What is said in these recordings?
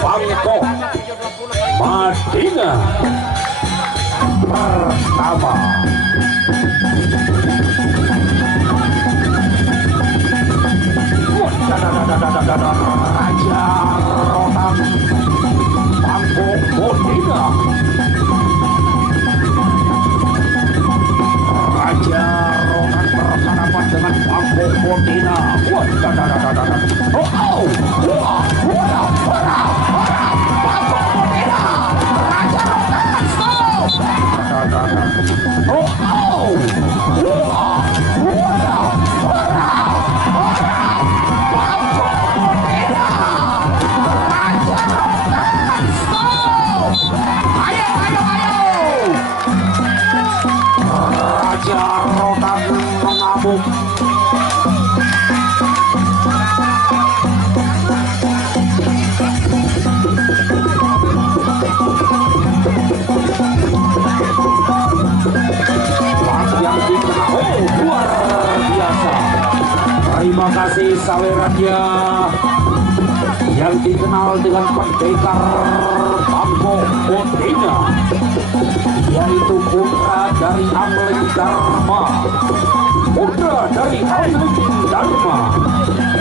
Bangkok Madinah pertama. Raja Rotan Bangkok Madinah. Raja Rotan berhadapan dengan Bangkok Madinah. Raja Rotan mengamuk. Luar biasa. Terima kasih sawerannya yang dikenal dengan pendekar Bangkok Madinah, yaitu putra dari Amleng Dharma,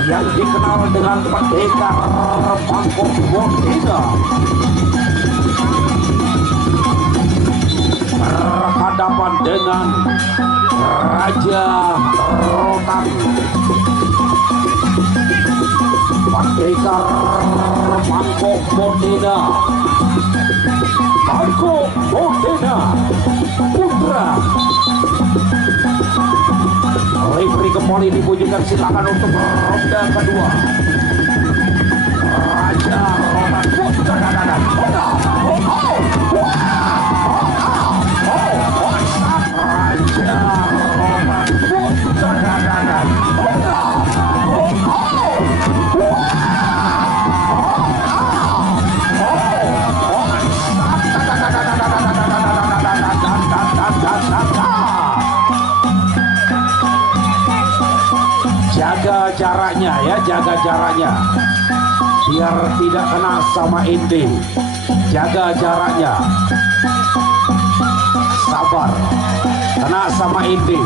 yang dikenal dengan pendekar Bangkok Madinah, berhadapan dengan Raja Rotan pendekar Bangkok Madinah. Bangkok Madinah putra. Referee kembali dibunyikan, silakan untuk ronde kedua. Raja Rotan putra. Jaga jaraknya ya, jaga jaraknya biar tidak kena sama inti. Jaga jaraknya, sabar, kena sama inti.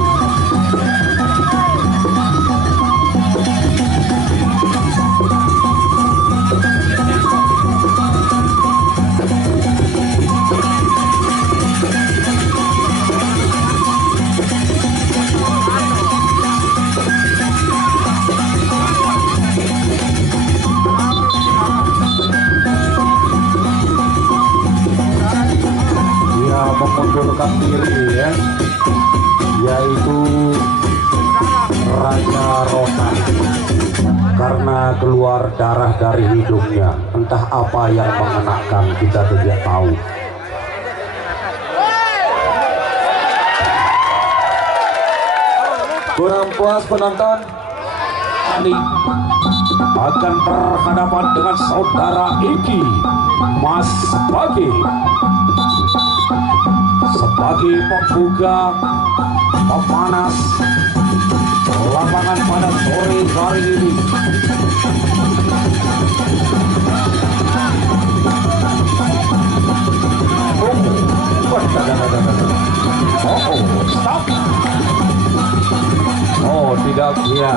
Mengundurkan diri ya, yaitu Raja Rotan, karena keluar darah dari hidungnya. Entah apa yang mengenakan, kita tidak tahu. Kurang puas penonton, kali akan berhadapan dengan saudara Iki Mas Bagi sebagai pembuka pemanas lapangan pada sore hari ini. Stop. Oh, tidak, ya.